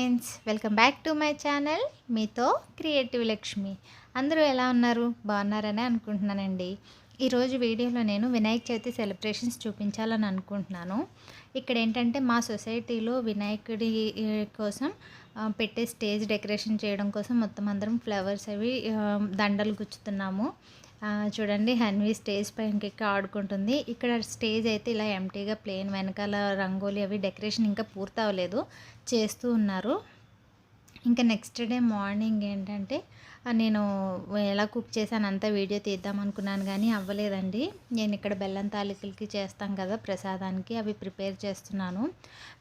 Friends welcome back to my channel. మీతో creative Lakshmi. అందరూ ఎలా ఉన్నారు? బాగున్నారని అనుకుంటున్నానండి. ఈరోజు వీడియోలో నేను వినాయక చవితి సెలబ్రేషన్స్ చూపించాలని అనుకుంటున్నాను. ఇక్కడ ఏంటంటే మా సొసైటీలో వినాయకుడి కోసం పెట్టే స్టేజ్ డెకరేషన్ చేయడం కోసం మొత్తం అందరం ఫ్లవర్స్ అవి దండలు గుచ్చుతున్నాము. చూడండి హన్వి స్టేజ్ పైనకి ఎక్కి ఆడుకుంటుంది. ఇక్కడ స్టేజ్ అయితే ఇలా ఎంటీగా ప్లేన్ వెనకాల రంగోలీ అవి డెకరేషన్ ఇంకా పూర్తి అవ్వలేదు చేస్తూ ఉన్నారు. ఇంకా నెక్స్ట్ డే మార్నింగ్ ఏంటంటే నేను ఎలా కుక్ చేశాను అంతా వీడియో తీద్దాం అనుకున్నాను కానీ అవ్వలేదండి. నేను ఇక్కడ బెల్లం తాలికలకి చేస్తాం కదా ప్రసాదానికి అవి ప్రిపేర్ చేస్తున్నాను.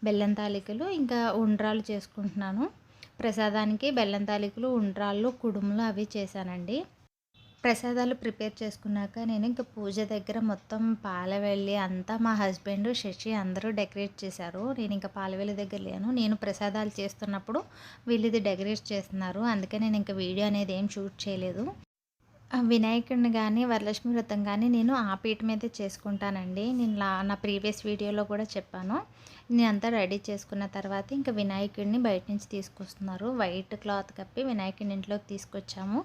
బెల్లం తాలికలు ఇంకా ఉండ్రాలు చేసుకుంటున్నాను. ప్రసాదానికి బెల్లం తాలికలు ఉండ్రాళ్ళు కుడుములు అవి చేశానండి. ప్రసాదాలు ప్రిపేర్ చేసుకున్నాక నేను ఇంకా పూజ దగ్గర మొత్తం పాలవెల్లి అంతా మా హస్బెండ్ శశి అందరూ డెకరేట్ చేశారు. నేను ఇంకా పాలవెల్లి దగ్గర లేను. నేను ప్రసాదాలు చేస్తున్నప్పుడు వీళ్ళు ఇది డెకరేట్ చేస్తున్నారు. అందుకే నేను ఇంకా వీడియో అనేది ఏం షూట్ చేయలేదు. వినాయకుడిని కానీ వరలక్ష్మి వ్రతం కానీ నేను ఆ పీట మీదే చేసుకుంటానండి. నేను లా నా ప్రీవియస్ వీడియోలో కూడా చెప్పాను. నేను అంతా రెడీ చేసుకున్న తర్వాత ఇంకా వినాయకుడిని బయట నుంచి తీసుకొస్తున్నారు. వైట్ క్లాత్ కప్పి వినాయకుడిని ఇంట్లోకి తీసుకొచ్చాము.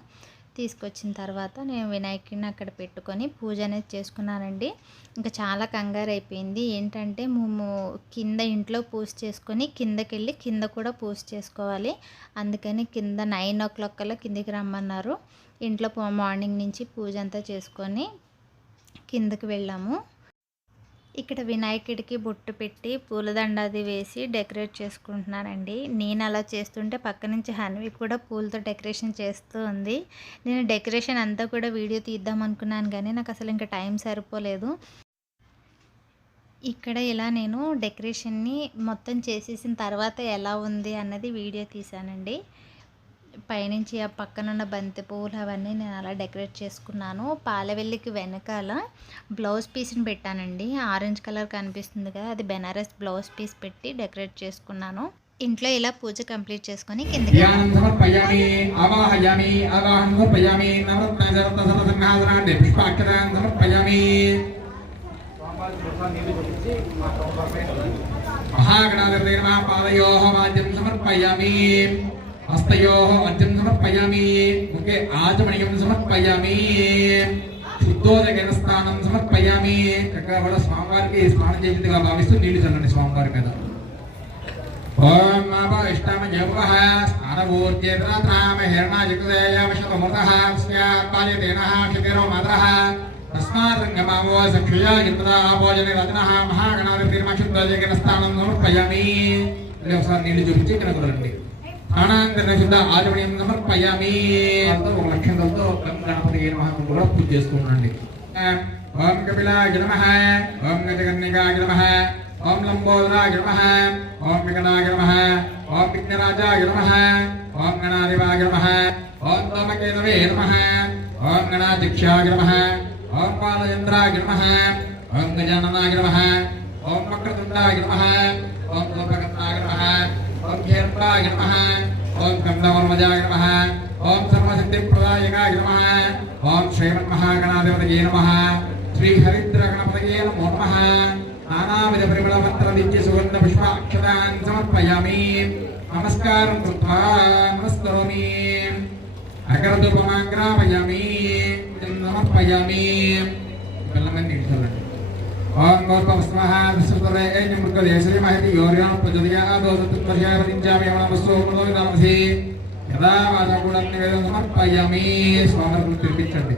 తీసుకొచ్చిన తర్వాత నేను వినాయకుడిని అక్కడ పెట్టుకొని పూజ అనేది చేసుకున్నానండి. ఇంకా చాలా కంగారు అయిపోయింది. ఏంటంటే మేము కింద ఇంట్లో పూజ చేసుకొని కిందకి వెళ్ళి కింద కూడా పూజ చేసుకోవాలి. అందుకని కింద నైన్ ఓ క్లాక్ కల్లా కిందికి రమ్మన్నారు. ఇంట్లో మార్నింగ్ నుంచి పూజ అంతా చేసుకొని కిందకి వెళ్ళాము. ఇక్కడ వినాయకుడికి బొట్టు పెట్టి పూలదండ అది వేసి డెకరేట్ చేసుకుంటున్నానండి నేను అలా చేస్తుంటే పక్క నుంచి హన్వి కూడా పూలతో డెకరేషన్ చేస్తూ ఉంది. నేను డెకరేషన్ అంతా కూడా వీడియో తీద్దాం అనుకున్నాను కానీ నాకు అసలు ఇంకా టైం సరిపోలేదు. ఇక్కడ ఇలా నేను డెకరేషన్ని మొత్తం చేసేసిన తర్వాత ఎలా ఉంది అన్నది వీడియో తీశానండి. పైనుంచి ఆ పక్కనున్న బంతి పువ్వులు అవన్నీ నేను అలా డెకరేట్ చేసుకున్నాను. పాలవెల్లికి వెనకాల బ్లౌజ్ పీస్ని పెట్టానండి. ఆరెంజ్ కలర్ కనిపిస్తుంది కదా అది బెనారస్ బ్లౌజ్ పీస్ పెట్టి డెకరేట్ చేసుకున్నాను. ఇంట్లో ఇలా పూజ కంప్లీట్ చేసుకొని కిందకి ధ్యానం మహాగణాధిపతి వాద్యం సమర్పయామి. హస్తయోః మద్యం సమర్పయామి. ముఖే ఆచమణీయం సమర్పయామి. శుద్ధోదగిన స్నానం సమర్పయామి. చక్కగా కూడా స్వామివారికి స్నానం చేసిందిగా భావిస్తూ నీళ్ళు చల్లండి స్వామివారి మీద. ఓం మాపవిష్టమజపః స్నానభూర్యేతరాత్రామ హిరణాజితదేయవశతమృతః స్యాత్పాలితేనః క్షితిరో మాతరः. తస్మాద్రంగమావో సక్షుయా గిరిపదా భోజనే రత్నః మహాగణాధిపతిర్మక్షుద్వజగన స్థానం సమర్పయామి. ఒకసారి నీళ్ళు చూపించి ఇక్కడ రండి. స్నానాంతర శుద్ధ సమర్పయామి ఒక లక్షణంతో గణపతి నమః కూడా పూజ చేసుకుంటుండండి ఓం కపిలాయ నమ ఓం గజకర్ణికాయ నమ ఓం లంబోదరాయ నమ ఓం వికటాయ నమ ఓం విఘ్నరాజాయ నమ ఓం గణాధిపాయ నమ ఓం తమకేతవే నమ ఓం గణాధ్యక్షాయ నమ ఓం పాలచంద్రాయ నమ ఓం గజాననాయ నమ ఓం వక్రతుండాయ నమ ఓం లోపగత ఓం క్షేత్రాయ నమః ఓం కమలవర్మజాయ నమః ఓం సర్వసిద్ధిప్రదాయకాయ నమః ఓం శ్రీమన్మహాగణాధిపతయే నమః శ్రీ హరిద్ర గణపతయే నమో నమః నానావిధ పరిమళపత్ర నిత్య సుగంధ పుష్పాక్షతాన్ సమర్పయామి నమస్కారం కృత్వా నమస్కరోమి అకరదుపమాగ్రామయామి సమర్పయామి వెళ్ళమని నిలిచాలండి ఓం గౌర్భవస్మః విశ్వతరే నిమృగదే శ్రీమహతి యోర్యాం ప్రచోదయా దోషత్వర్షావతించామి నమస్సోమదో నమసి యదా వాచకూడం నివేదం సమర్పయామి. స్వామి తినిపించండి.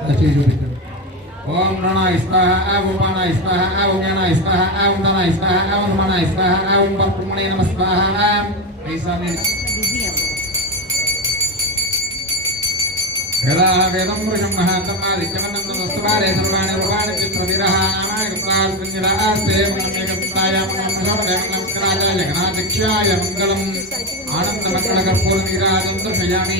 అది చేసి చూపించండి. ఓం రణాయ స్వాహ ఓం ప్రాణాయ స్వాహ ఓం జ్ఞానాయ స్వాహ ఓం ధనాయ స్వాహ ఓం రమణాయ స్వాహ ఓం బ్రహ్మణే నమ స్వాహ. ఐసామి వేదా వేదం పురుషం మహాత్మాదిత్యమన్నందస్తవారే సర్వాణి రూపాణి చిత్రవిరహ கிராசே மனமேகத்தாய மனோகரமேகலம் கிராஜல ஜெகநாதிக்ஷாய மங்களம் ஆனந்த மங்கள கற்பூர நீராஜம் தர்ஷயாமி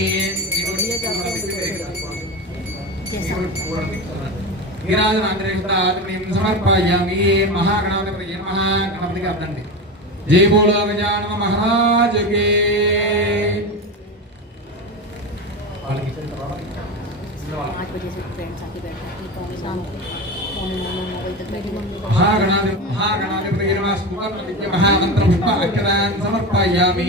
நீராஜனாந்திரேஷதாத்மனிம் சமர்ப்பயாமி மகாகணாதிபதி மகாகணபதிக்கு அர்த்தண்டி ஜெய போலோ கஜானன மகாராஜ் கே आठ बजे से फ्रेंड्स आके बैठा है महागणाधिपतिर्वास्मुखप्रतिज्ञमहामन्त्रपुष्पाक्षतान् समर्पयामि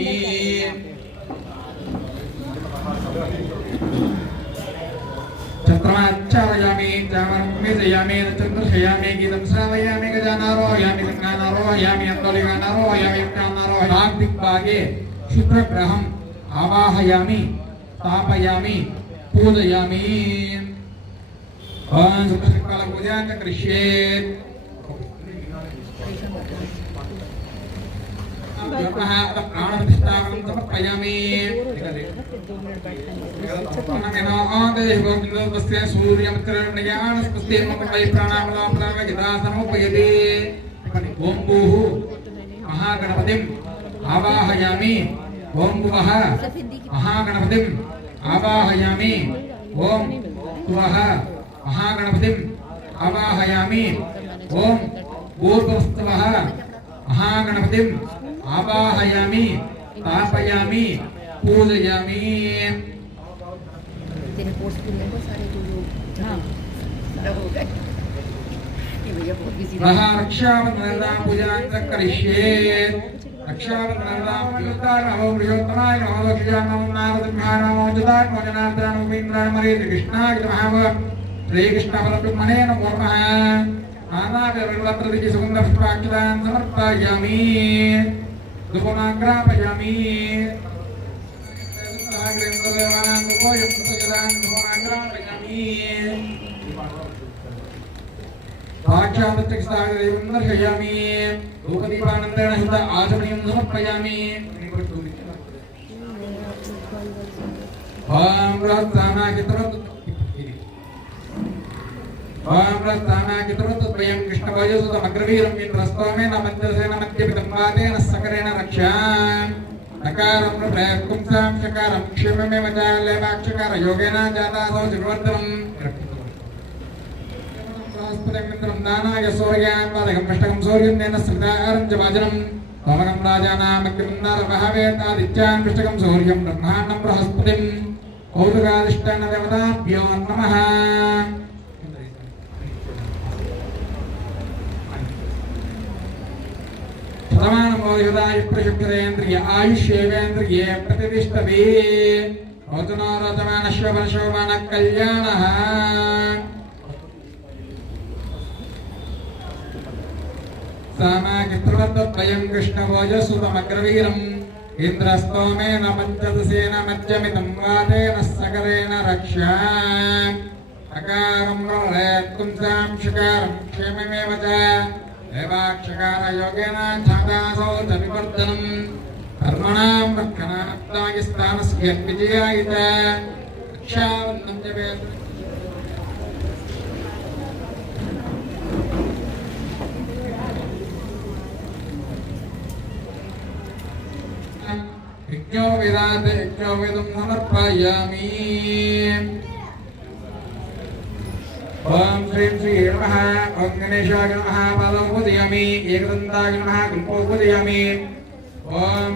चक्रमाच्छावयामि चामरमेजयामि चन्द्रशयामि गीतं श्रावयामि गजानारोहयामि गङ्गानारोहयामि सप्तशकालभुजान् कृष्येत् प्राणप्रतिष्ठाकं समर्पयामि नमोदेवस्य सूर्यमित्रर्णयाणस्पस्ते मम वै प्राणामलापदानगिदासमुपयते ॐ भूः महागणपतिम् आवाहयामि। ॐ भुवः महागणपतिम् आवाहयामि। ॐ भुवः महागणपतिम् आवाहयामी ओम भूपस्तव महागणपतिम् आवाहयामी पापयामी। पूजयामी। तेरे पोस्ट के लिए सारे जो जो हाँ सारा हो गए। रक्षाबंधना नमो नमो नमो नमो नमो। श्रीकृष्ण परब्रह्मणे नमो नमः नानाविधवत्रदिति सुगन्धपुष्पाक्षरान् समर्पयामि धूपमाग्रापयामि ग्रेन्द्रदेवानां धूपोऽयं सुसजलान् धूपमाग्रापयामि साक्षात्चक्षुदेवं दर्शयामि धूपदीपानन्देन हित आचमनीयं समर्पयामि ॐ बृहत्सानाकितरत् ృతత్వయం కృష్ణవయోసుతమగ్రవీరం రస్తోమేన మధ్యసేన మధ్యపితంబాదేన సకరేణ రక్ష్యాన్ నకారం పుంసాం చకారం క్షేమమే మజాలేవాక్షకార యోగేన జాతాసౌ జగవర్ధనం. సహస్రమిత్రం నానాయ సూర్యాన్ పాదకం పృష్టకం సూర్యం నేన శ్రితాకారం చ వాజనం తోమకం రాజానామగ్రం నరవహవేతాదిత్యాన్ పృష్టకం సూర్యం బ్రహ్మాండం బృహస్పతిం. కౌతుకాదిష్టాన దేవతాభ్యో నమః. ప్రమాణమోయుదాయు ప్రశుభ్రేంద్రియ ఆయుష్యేవేంద్రియే ప్రతిష్టది రోజునో రజమానశ్వ వర్షోమాన కళ్యాణ. సామాగిత్రుడత్వయం కృష్ణవోజసుతమగ్రవీరం ఇంద్రస్తోమేన పంచదశేన మధ్యమితం వాదేన సగరేణ రక్ష. అకారం ప్రళయత్వం సాంశకారం క్షేమమేవ యోగేనాధాసౌతవివర్ధనం కర్మణాం రక్షణాత్మాకి స్థానస్య విజయాయిత రక్షాబంధం జపేత్ యజ్ఞో విరాట్ యజ్ఞో విధం సమర్పయామి ओम श्री श्री नमः ॐ नमः पादम् उपदयामि नमः कृपोपदयामि ॐ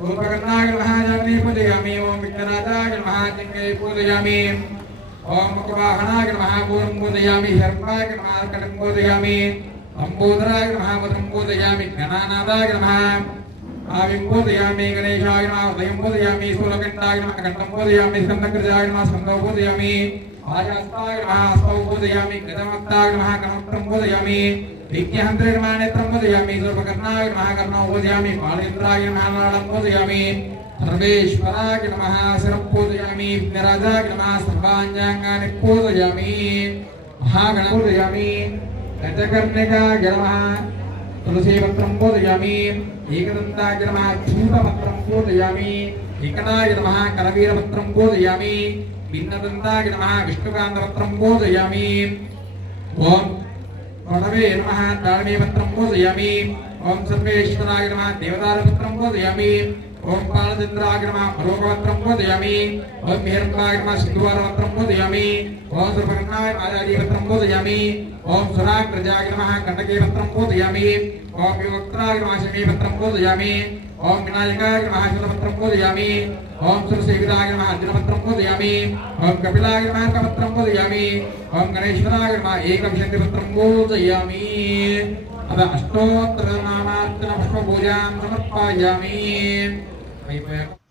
रूपकर्णाग्रमः जगने पूजयामि, ॐ विघ्नराजाग्रमः चिङ्गे पूजयामि। ॐ मुखवाहनाग्रमः पूर्वं पूजयामि शर्माग्रमः कटं पूजयामि। अम्बोधराग्रमः नमः पूजयामि घनानादाग्रमः आविं पूजयामि गणेशाग्रमः उदयं पूजयामि सूलकण्ठाग्रमः कण्ठं पूजयामि स्कन्दकृजाग्रमः नमः पूजयामि। ఆయాస్తాగ్రహాస్తౌబోధయామి కృతమస్తాగ్రహకరం ప్రబోధయామి విజ్ఞహంత్రిర్మాణే ప్రబోధయామి సర్వకర్ణాగ్రహకరణం బోధయామి పాళేంద్రాగ్రహనాళం బోధయామి సర్వేశ్వరాయ నమ శిరం పూజయామి విఘ్నరాజాయ నమ సర్వాంగాన్ని పూజయామి మహాగణ పూజయామి గజకర్ణికాయ నమ తులసీపత్రం పూజయామి ఏకదంతాయ నమ పూజయామి ఏకనాయ నమ కరవీరపత్రం పూజయామి भिन्नदन्ताय नमः विष्णुकान्तपत्रं पूजयामि ॐ प्रणवे नमः तारणीपत्रं पूजयामि ॐ सर्वेश्वराय नमः देवदारुपत्रं पूजयामि ॐ पालचन्द्राय नमः भरोगपत्रं पूजयामि ॐ हिरण्याय नमः सिन्धुवारपत्रं पूजयामि ॐ सुपर्णाय आचार्यपत्रं पूजयामि ॐ सुराग्रजाय नमः कण्डकीपत्रं पूजयामि ॐ विवक्त्राय नमः शमीपत्रं पूजयामि ॐ विनायकाय नमः शतपत्रं पूजयामि శివపత్రం పూజయామి ఓం సురసేవిదాయ నమః పూజయామి ఓం కపిలాయ నమః కపత్రం పూజయామి ఓం గణేశ్వరాయ నమః ఏకవింశతి పత్రం పూజయామి అష్టోత్తర పూజాం సమర్పయామి.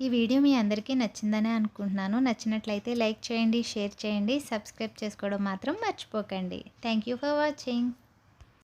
ఈ వీడియో మీ అందరికీ నచ్చిందనే అనుకుంటున్నాను. నచ్చినట్లయితే లైక్ చేయండి షేర్ చేయండి సబ్స్క్రైబ్ చేసుకోవడం మాత్రం మర్చిపోకండి. Thank you for watching